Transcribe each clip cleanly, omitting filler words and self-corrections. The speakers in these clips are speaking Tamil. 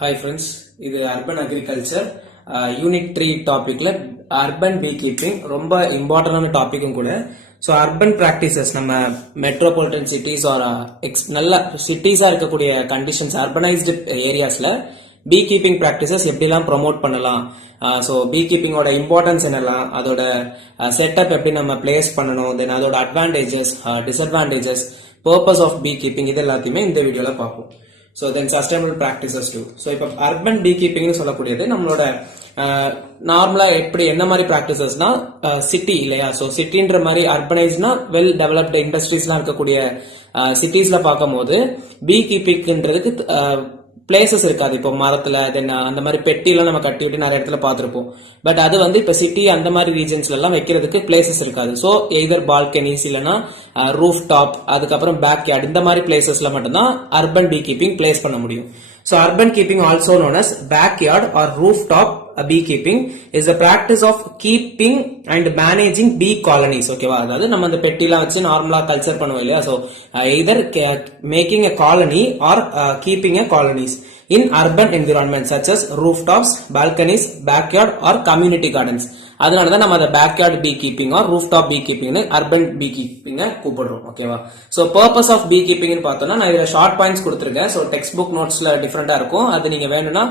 Hi friends, இது அர்பன் அக்ரிகல்ச்சர் யூனிட் 3 டாபிக்ல அர்பன் பீ கீப்பிங் ரொம்ப இம்பார்ட்டன்டான டாபிக்கும் கூட. ஸோ அர்பன் ப்ராக்டிசஸ் நம்ம மெட்ரோபாலிட்டன் சிட்டிஸ் ஆர் நல்ல சிட்டிஸா இருக்கக்கூடிய கண்டிஷன்ஸ் அர்பனைஸ்டு ஏரியாஸ்ல பீ கீப்பிங் ப்ராக்டிசஸ் எப்படிலாம் ப்ரொமோட் பண்ணலாம், ஸோ பீ கீப்பிங்கோட இம்பார்ட்டன்ஸ் என்னலாம், அதோட செட்டப் எப்படி நம்ம பிளேஸ் பண்ணணும், தென் அதோட advantages disadvantages purpose of bee keeping இது எல்லாத்தையுமே இந்த வீடியோல பார்ப்போம். So then sustainable practices too. So இப்போ அர்பன் பீ கீப்பிங்னு சொல்லக்கூடியது நம்மளோட நார்மலா எப்படி என்ன மாதிரி ப்ராக்டிசஸ்னா சிட்டி இல்லையா. ஸோ சிட்டின்ற மாதிரி அர்பனைஸ்னா வெல் டெவலப்டு இண்டஸ்ட்ரீஸ்லாம் இருக்கக்கூடிய சிட்டிஸ்ல பார்க்கும் போது பீ கீப்பிங்ன்றதுக்கு பிளேசஸ் இருக்காது. இப்போ மரத்துல தென் அந்த மாதிரி பெட்டிலாம் நம்ம கட்டி விட்டு நிறைய இடத்துல பார்த்துருப்போம். பட் அது வந்து இப்போ சிட்டி அந்த மாதிரி ரீஜன்ஸ்ல எல்லாம் வைக்கிறதுக்கு பிளேசஸ் இருக்காது. ஸோ எய்தர் பால்கனிஸ் இல்லைன்னா ரூஃப் டாப், அதுக்கப்புறம் பேக் யார்ட், இந்த மாதிரி பிளேசஸ்ல மட்டும்தான் அர்பன் பீ கீப்பிங் பிளேஸ் பண்ண முடியும். So urban keeping, also known as backyard or rooftop beekeeping, is the practice of keeping and managing bee colonies. Okay, அதாவது நம்ம அந்த பெட்டிலாம் வச்சு நார்மலா கல்ச்சர் பண்ணுவோம் இல்லையா. So either making a colony or keeping a colonies in urban environments such as rooftops, balconies, backyard or community gardens. அதனாலதான் நம்ம அதை backyard bee keeping or roof top bee keeping urban B keeping கூப்பிடுறோம். ஓகேவா. So purpose of bee keeping பார்த்தோம்னா நான் இதுல ஷார்ட் பாயிண்ட்ஸ் கொடுத்துருக்கேன். ஸோ டெக்ஸ்ட் புக் நோட்ஸ்ல டிஃபரெண்டா இருக்கும். அது நீங்க வேணும்னா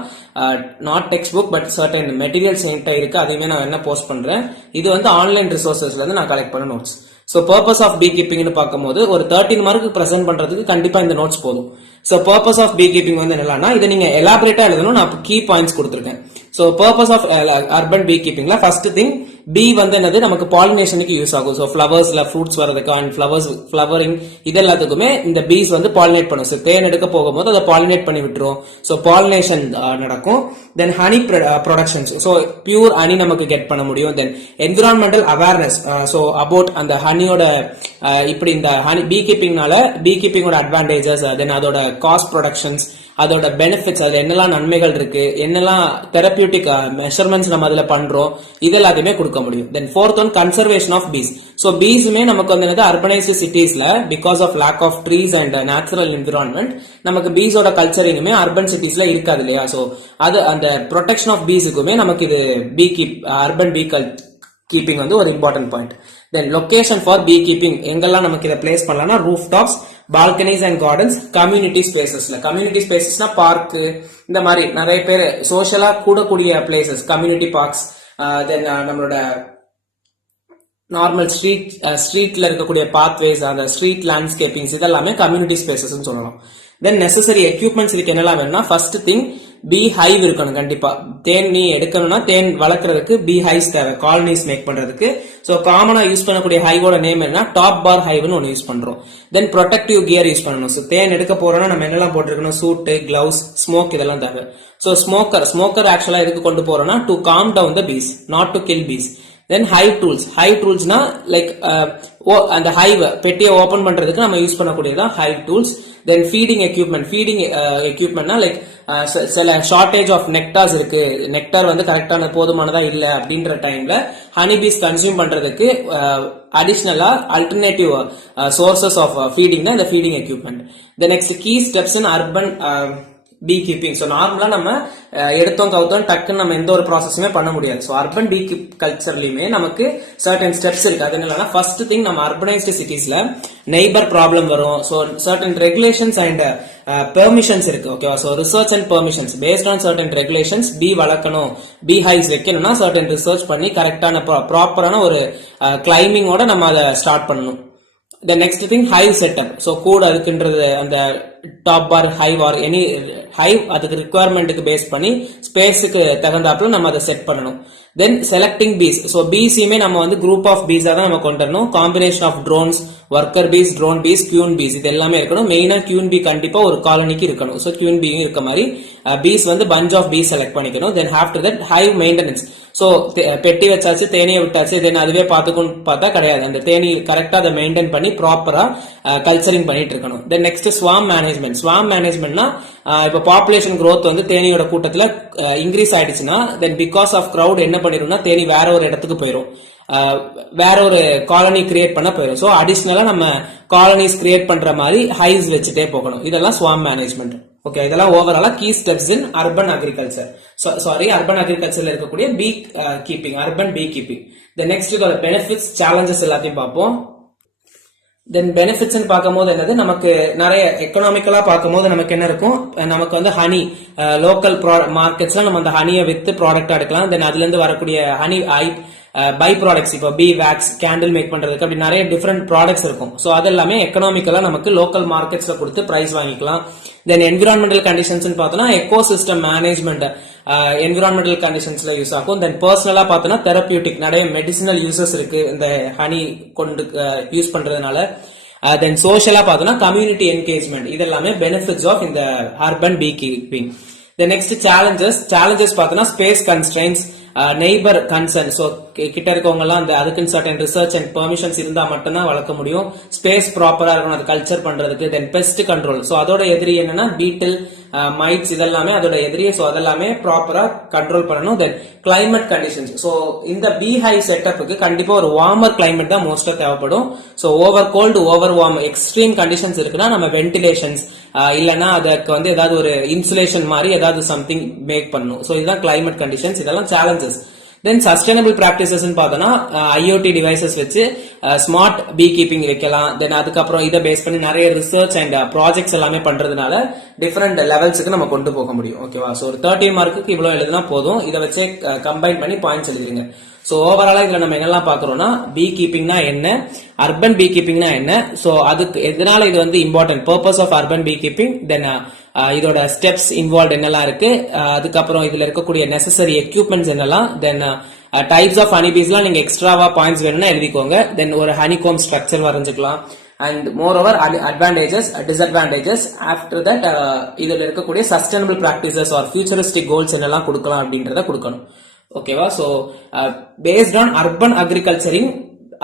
not text book but certain materials என்கிட்ட இருக்கு, அதையுமே நான் என்ன போஸ்ட் பண்றேன். இது வந்து ஆன்லைன் ரிசோர்சஸ்ல இருந்து நான் கலெக்ட் பண்ண நோட்ஸ். ஸோ பர்பஸ் ஆஃப் பீ கீப்பிங்னு பார்க்கும்போது ஒரு 13 மார்க்கு பிரசென்ட் பண்றதுக்கு கண்டிப்பா இந்த நோட்ஸ் போதும். So purpose of bee keeping வந்து என்னன்னா இதை நீங்க எலாபரேட்டா எழுதணும். நான் கீ பாயிண்ட்ஸ் கொடுத்துருக்கேன். So purpose of urban beekeeping la first thing bee வந்து என்னது நமக்கு பாலினேஷனுக்கு யூஸ் ஆகும். ஸோ ஃபிளவர்ஸ்ல ஃப்ரூட்ஸ் வரதுக்கு அண்ட் ஃபிளவரிங் இது எல்லாத்துக்குமே இந்த பீஸ் வந்து பாலினேட் பண்ணும். ஸோ தேன் எடுக்க போகும்போது அதை பாலினேட் பண்ணி விட்டுரும். ஸோ பாலினேஷன் நடக்கும். Then honey productions, so pure honey நமக்கு கெட் பண்ண முடியும். Then environmental awareness, so about அந்த ஹனியோட இப்படி இந்த ஹனி பீ கீப்பிங்னால பீ கீப்பிங்கோட அட்வான்டேஜஸ், தென் அதோட காஸ்ட் ப்ரொடக்ஷன்ஸ், அதோட பெனிஃபிட்ஸ், அதுல என்னெல்லாம் நன்மைகள் இருக்கு, என்னெல்லாம் தெரபியூட்டிக் மெஷர்மெண்ட்ஸ் நம்ம அதுல பண்றோம், இது எல்லாத்தையுமே கொடுக்க முடியும். Then fourth one conservation of bees. So பீஸுமே நமக்கு வந்து அர்பனைஸ்டு சிட்டிஸ்ல because of lack of trees and natural environment நமக்கு பீஸோட கல்ச்சரிங்குமே அர்பன் சிட்டிஸ்ல இருக்காது இல்லையா. ஸோ அது அந்த ப்ரொடெக்ஷன் ஆஃப் பீஸுக்குமே நமக்கு இது அர்பன் பீ கீப்பிங் வந்து ஒரு important point. Then location for beekeeping எங்கெல்லாம் நமக்கு இதை பிளேஸ் பண்ணலாம்னா rooftops, balconies and gardens, community ஸ்பேசஸ்ல. கம்யூனிட்டி ஸ்பேசஸ்னா பார்க், இந்த மாதிரி நிறைய பேர் சோஷியலா கூடக்கூடிய பிளேசஸ், கம்யூனிட்டி பார்க்ஸ். தென் நம்மளோட நார்மல் ஸ்ட்ரீட்ல இருக்கக்கூடிய பாத்வேஸ், அந்த ஸ்ட்ரீட் லேண்ட்ஸ்கேப்பிங்ஸ் இதெல்லாமே கம்யூனிட்டி ஸ்பேசஸ் சொல்லலாம். தென் நெசசரி எக்யூப்மெண்ட்ஸ் இதுக்கு என்னெல்லாம் வேணும்னா ஃபர்ஸ்ட் திங் பீ ஹைவ் இருக்கணும். கண்டிப்பா தேன் நீ எடுக்கணும்னா தேன் வளர்க்கறதுக்கு பீ ஹைவ்ஸ் தேவை, காலனிஸ் மேக் பண்றதுக்கு. சோ காமனா யூஸ் பண்ணக்கூடிய ஹைவோட நேம் என்ன, டாப் பார் ஹைவ்னு ஒன்னு யூஸ் பண்றோம். தென் ப்ரொடெக்டிவ் கியர் யூஸ் பண்ணணும். ஸோ தேன் எடுக்க போறோம்னா நம்ம என்னெல்லாம் போட்டிருக்கணும், சூட்டு, கிளவுஸ், ஸ்மோக் இதெல்லாம் தேவை. ஸோ ஸ்மோக்கர் ஆக்சுவலா எதுக்கு கொண்டு போறோம்னா to calm down the bees, not to kill bees. Then hive டூல்ஸ்னா லைக் அந்த ஹைவ் பெட்டியை ஓபன் பண்றதுக்கு நம்ம யூஸ் பண்ணக்கூடியதான் ஹைவ் டூல்ஸ். தென் ஃபீடிங் எக்யூப்மெண்ட்னா லைக் சில ஷார்டேஜ் ஆஃப் நெக்டார்ஸ் இருக்கு, நெக்டார் வந்து கரெக்டான போதுமானதா இல்ல அப்படின்ற டைம்ல ஹனி பீஸ் கன்சியூம் பண்றதுக்கு அடிஷனலா அல்டர்னேட்டிவ் சோர்சஸ் ஆஃப் ஃபீடிங் தான் இந்த feeding equipment. The next key steps in urban B keeping. So நார்மலா நம்ம எடுத்தோம் கவுத்தோம் டக்குன்னு நம்ம எந்த ஒரு ப்ராசஸுமே பண்ண முடியாது. ஸோ அர்பன் பீ கல்ச்சர்லயுமே நமக்கு சர்டன் ஸ்டெப்ஸ் இருக்கு. அது என்னன்னா ஃபர்ஸ்ட் திங் நம்ம அர்பனைஸ்டு சிட்டிஸ்ல நெய்பர் ப்ராப்ளம் வரும். So certain regulations and permissions இருக்கு. ஓகேவா. So research and permissions based on certain regulations bee வளர்க்கணும், பீ ஹைவ்ஸ் வைக்கணும்னா சர்டன் ரிசர்ச் பண்ணி கரெக்டான ப்ராப்பரான ஒரு கிளைமிங்கோட நம்ம அதை ஸ்டார்ட் பண்ணணும். The next thing hive setup. So code அதுக்குன்றது அந்த டாப் பார் ஹைவ் ஆர் எனி ஹைவ் அதுக்கு ரிக்குவயர்மெண்ட்டுக்கு பேஸ் பண்ணி ஸ்பேஸுக்கு தகுந்தாப்புல நம்ம அதை செட் பண்ணணும். Then selecting bees. ஸோ பீஸையுமே நம்ம வந்து குரூப் ஆஃப் பீஸா தான் நம்ம கொண்டு வரணும். Combination of drones, worker bees, drone bees, queen bees இது எல்லாமே இருக்கணும். மெயினா கியூன் பீ கண்டிப்பா ஒரு காலனிக்கு இருக்கணும். ஸோ கியூன் பீயும் இருக்க மாதிரி பீஸ் வந்து பஞ்ச் ஆஃப் பீஸ் செலக்ட் பண்ணிக்கணும். Then after that hive maintenance. So பெட்டி வச்சாச்சு, தேனியை விட்டாச்சு, தென் அதுவே பார்த்துக்கணும் பார்த்தா கிடையாது. அந்த தேனி கரெக்டா அதை மெயின்டைன் பண்ணி ப்ராப்பரா கல்ச்சரிங் பண்ணிட்டு இருக்கணும். Then next ஸ்வாம் management. ஸ்வாம் மேனேஜ்மெண்ட்னா இப்போ பாப்புலேஷன் growth வந்து தேனியோட கூட்டத்துல இன்க்ரீஸ் ஆயிடுச்சுன்னா தென் பிகாஸ் ஆஃப் கிரௌட் என்ன பண்ணிடும்னா தேனி வேற ஒரு இடத்துக்கு போயிடும், வேற ஒரு காலனி கிரியேட் பண்ண போயிடும். ஸோ அடிஷனலா நம்ம காலனிஸ் கிரியேட் பண்ற மாதிரி ஹைவ்ஸ் வச்சுட்டே போகணும். இதெல்லாம் ஸ்வாம் மேனேஜ்மெண்ட். ஓகே, இதெல்லாம் ஓவராலா key steps in urban agriculture. Urban அக்ரிகல்ச்சர்ல இருக்கக்கூடிய பீ கீப்பிங், அர்பன் பீ கீப்பிங். நெக்ஸ்ட் இதோட பெனிஃபிட்ஸ், சேலஞ்சஸ் எல்லாத்தையும் பார்ப்போம். தென் பெனிஃபிட்ஸ் பார்க்கும்போது என்னது, நமக்கு நிறைய எக்கனாமிக்கலா பார்க்கும்போது நமக்கு என்ன இருக்கும், நமக்கு வந்து ஹனி லோக்கல் மார்க்கெட்ஸ்ல நம்ம அந்த ஹனியை வித்து ப்ராடக்ட் எடுக்கலாம். தென் அதுல இருந்து வரக்கூடிய ஹனி பை ப்ராடக்ட்ஸ், இப்போ பீ வேக்ஸ், கேண்டில் மேக் பண்றதுக்கு அப்படி நிறைய டிஃப்ரெண்ட் ப்ராடக்ட்ஸ் இருக்கும். ஸோ அது எல்லாமே எக்கனாமிக்கலா நமக்கு லோக்கல் மார்க்கெட்ஸ்ல கொடுத்து பிரைஸ் வாங்கிக்கலாம். தென் என்விரான்மெண்டல் கண்டிஷன்ஸ் பார்த்தோம்னா எக்கோ சிஸ்டம் மேனேஜ்மெண்ட், என்விரான்மெண்டல் கண்டிஷன்ஸ்ல யூஸ் ஆகும். தென் பர்சனலா பார்த்தோம்னா தெரபியூட்டிக், நிறைய மெடிசினல் யூசஸ் இருக்கு இந்த ஹனி கொண்டு யூஸ் பண்றதுனால. தென் சோஷியலா பார்த்தோம்னா கம்யூனிட்டி என்கேஜ்மெண்ட், இது எல்லாமே பெனிஃபிட்ஸ் ஆஃப் இந்த அர்பன் பீ கீப்பிங். தென் நெக்ஸ்ட் சேலஞ்சஸ் பார்த்தோம்னா space constrains, neighbour concern. So கிட்ட இருக்கவங்க எல்லாம் அதுக்குன்னு சர்டன் ரிசர்ச் அண்ட் பெர்மிஷன்ஸ் இருந்தா மட்டும்தான் வளர்க்க முடியும். ஸ்பேஸ் ப்ராப்பரா இருக்கணும் அது கல்ச்சர் பண்றதுக்கு. தென் பெஸ்ட் கண்ட்ரோல், ஸோ அதோட எதிரி என்னன்னா பீட்டில், மைட்ஸ், இதெல்லாமே அதோட எதிரி. ஸோ அதெல்லாமே ப்ராப்பரா கண்ட்ரோல் பண்ணணும். தென் கிளைமேட் கண்டிஷன்ஸ், ஸோ இந்த பீ ஹைவ் செட்டப்புக்கு கண்டிப்பா ஒரு வார்மர் கிளைமேட் தான் மோஸ்டா தேவைப்படும். So over cold, over warm, extreme conditions இருக்குன்னா நம்ம வென்டிலேஷன்ஸ் இல்லைன்னா அதுக்கு வந்து ஏதாவது ஒரு இன்சுலேஷன் மாதிரி ஏதாவது சம்திங் மேக் பண்ணணும். ஸோ இதுதான் கிளைமேட் கண்டிஷன்ஸ், இதெல்லாம் சேலஞ்சஸ். தென் சஸ்டைனபிள் பிராக்டிசஸ் பார்த்தோம்னா ஐஓடி டிவைசஸ் வச்சு ஸ்மார்ட் பீ கீப்பிங் வைக்கலாம். தென் அதுக்கப்புறம் இதை பேஸ் பண்ணி நிறைய ரிசர்ச் அண்ட் ப்ராஜெக்ட்ஸ் எல்லாமே பண்றதுனால டிஃபரெண்ட் லெவல்ஸுக்கு நம்ம கொண்டு போக முடியும். ஓகேவா? ஸோ ஒரு 30 மார்க்குக்கு இவ்வளவு எழுதுனா போதும். இதை வச்சு கம்பைன் பண்ணி பாயிண்ட்ஸ் எழுதிருங்க. சோ ஓவராலா இதுல நம்ம என்னெல்லாம் பாக்குறோம்னா பீ கீப்பிங்னா என்ன, அர்பன் பீ கீப்பிங்னா என்ன, சோ அதுக்கு எதனால இது வந்து important, purpose of urban B keeping, then இதோட ஸ்டெப்ஸ் இன்வால்வ் என்னெல்லாம் இருக்கு, அதுக்கப்புறம் இதுல இருக்கக்கூடிய நெசசரி எக்யூப்மெண்ட்ஸ் என்னெல்லாம், தென் டைப்ஸ் ஆஃப் ஹனிபீஸ்லாம் நீங்க எக்ஸ்ட்ராவா பாயிண்ட்ஸ் வேணும்னா எழுதிக்கோங்க. தென் ஒரு ஹனிகோம் ஸ்ட்ரக்சர் வரைஞ்சுக்கலாம். And moreover advantages, disadvantages, after that இதுல இருக்கக்கூடிய sustainable practices or futuristic goals என்னெல்லாம் கொடுக்கலாம் அப்படின்றத கொடுக்கணும். ஓகேவா? சோ பேஸ்ட் ஆன் அர்பன் அக்ரிகல்ச்சரிங்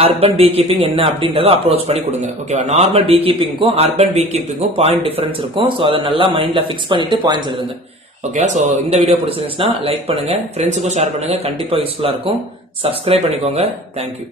அர்பன் பீ கீப்பிங் என்ன அப்படின்றத அப்ரோச் பண்ணி கொடுங்க. ஓகேவா? நார்மல் பீ கீப்பிங்கும் அர்பன் பீ கீப்பிங்கும் பாயிண்ட் டிஃபரன்ஸ் இருக்கும். சோ அதை நல்லா மைண்ட்ல பிக்ஸ் பண்ணிட்டு பாயிண்ட்ஸ் எழுதுங்க. ஓகேவா? சோ இந்த வீடியோ பிடிச்சிருந்துச்சுன்னா லைக் பண்ணுங்க, ஃப்ரெண்ட்ஸுக்கும் ஷேர் பண்ணுங்க, கண்டிப்பா யூஸ்ஃபுல்லா இருக்கும். சப்ஸ்கிரைப் பண்ணிக்கோங்க. தேங்க்யூ.